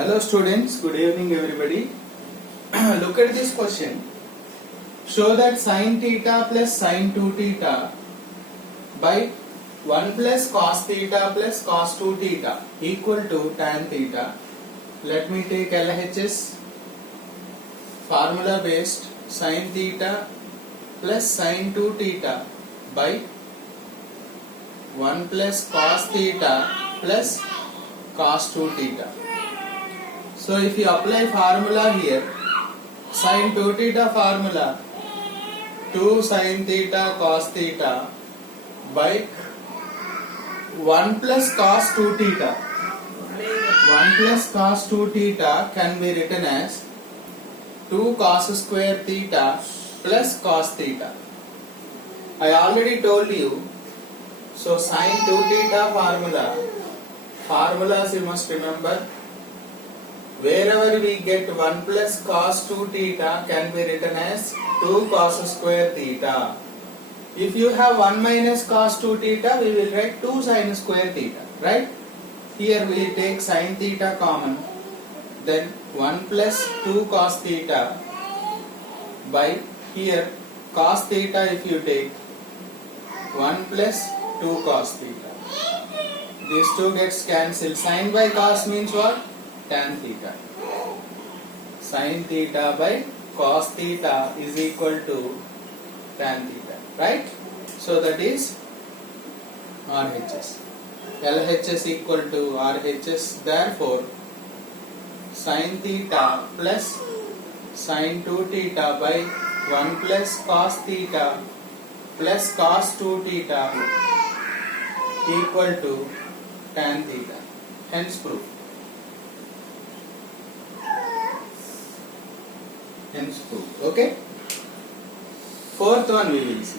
Hello students, good evening everybody. Look at this question. Show that sin theta plus sin 2 theta by 1 plus cos theta plus cos 2 theta equal to tan theta. Let me take LHS formula based sin theta plus sin 2 theta by 1 plus cos theta plus cos 2 theta. So if you apply formula here, sin 2 theta formula 2 sin theta cos theta by 1 plus cos 2 theta. 1 plus cos 2 theta can be written as 2 cos square theta plus cos theta. I already told you, so sin 2 theta formulas you must remember. Wherever we get 1 plus cos 2 theta can be written as 2 cos square theta. If you have 1 minus cos 2 theta, we will write 2 sin square theta, right? Here we take sin theta common, then 1 plus 2 cos theta by here cos theta if you take 1 plus 2 cos theta. These two gets cancelled. Sin by cos means what? Tan theta. Sin theta by cos theta is equal to tan theta, right? So that is RHS. LHS equal to RHS. Therefore, sin theta plus sin 2 theta by 1 plus cos theta plus cos 2 theta equal to tan theta. Hence proof. Hence proof. Okay. Fourth one we will see.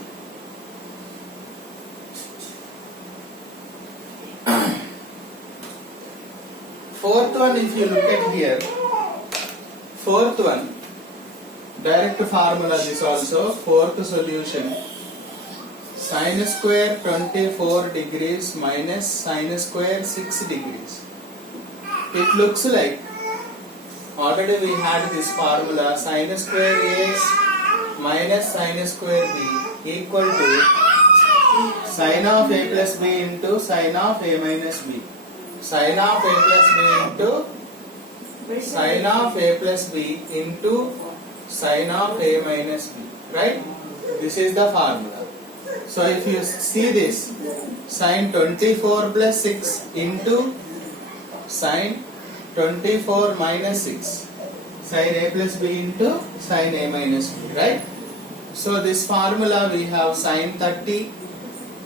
Fourth one, if you look at here, fourth one, direct formula this also, fourth solution, sin square 24 degrees minus sin square 6 degrees. It looks like, already we had this formula, sin square A minus sin square B equal to sin of A plus B into sin of A minus B. Sin of A plus B into sin of A plus B into sin of A minus B. Right? This is the formula. So if you see this, sin 24 plus 6 into sin 24 minus 6, sin A plus B into sin A minus B, right? So this formula we have sin 30,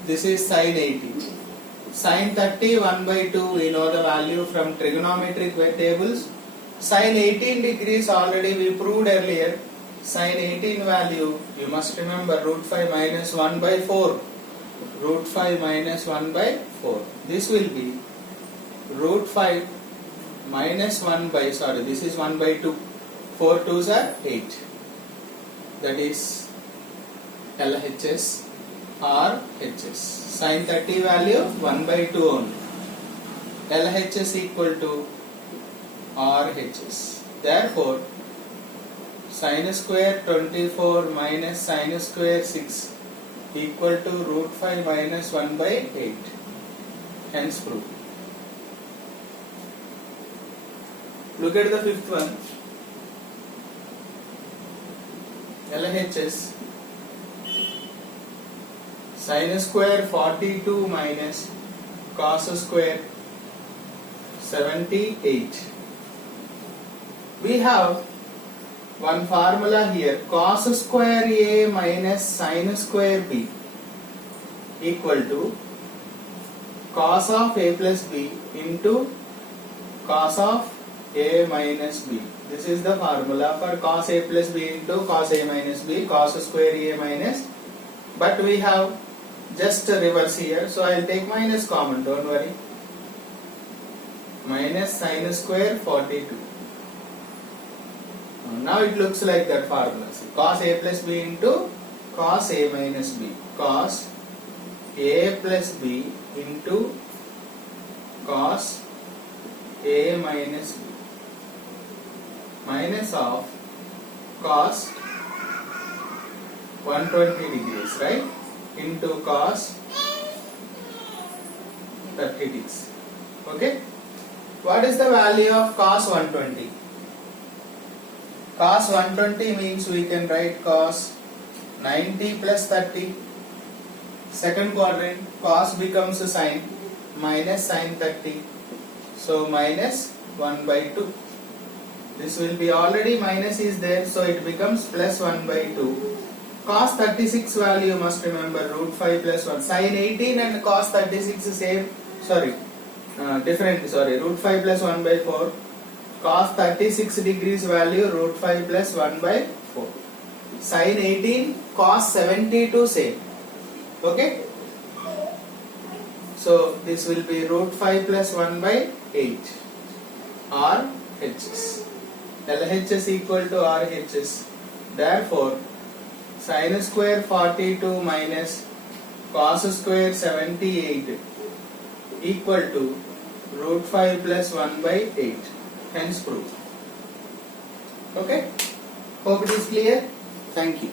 this is sin 80. Sin 30 1 by 2 we know the value from trigonometric tables. Sin 18 degrees already we proved earlier. Sin 18 value you must remember root 5 minus 1 by 4. Root 5 minus 1 by 4. This will be root 5 minus 1 by, this is 1 by 2. 4 2s are 8. That is LHS or HS. Sin 30 value 1 by 2 only. LHS equal to RHS. Therefore, sin square 24 minus sin square 6 equal to root 5 minus 1 by 8. Hence proof. Look at the fifth one. LHS sin square 42 minus cos square 78. We have one formula here, cos square A minus sin square B equal to cos of A plus B into cos of A minus B. This is the formula for cos A plus B into cos A minus B, cos square A minus. But we have just a reverse here, so I will take minus common, don't worry. Minus sin square 42. Now it looks like that formula. See, cos A plus B into cos A minus B. Cos A plus B into cos A minus B. minus of cos 120 degrees, right? Into cos 30 degrees. Okay? What is the value of cos 120? Cos 120 means we can write cos 90 plus 30. Second quadrant, cos becomes a sine, minus sine 30. So minus 1 by 2. This will be already minus is there, so it becomes plus 1 by 2. Cos 36 value you must remember root 5 plus 1. Sine 18 and cos 36 is same. Different. Root 5 plus 1 by 4. Cos 36 degrees value root 5 plus 1 by 4. Sine 18, cos 72 same. Okay? So this will be root 5 plus 1 by 8. RHS. LHS equal to RHS. Therefore, sin square 42 minus cos square 78 equal to root 5 plus 1 by 8. Hence proved. Okay? Hope it is clear. Thank you.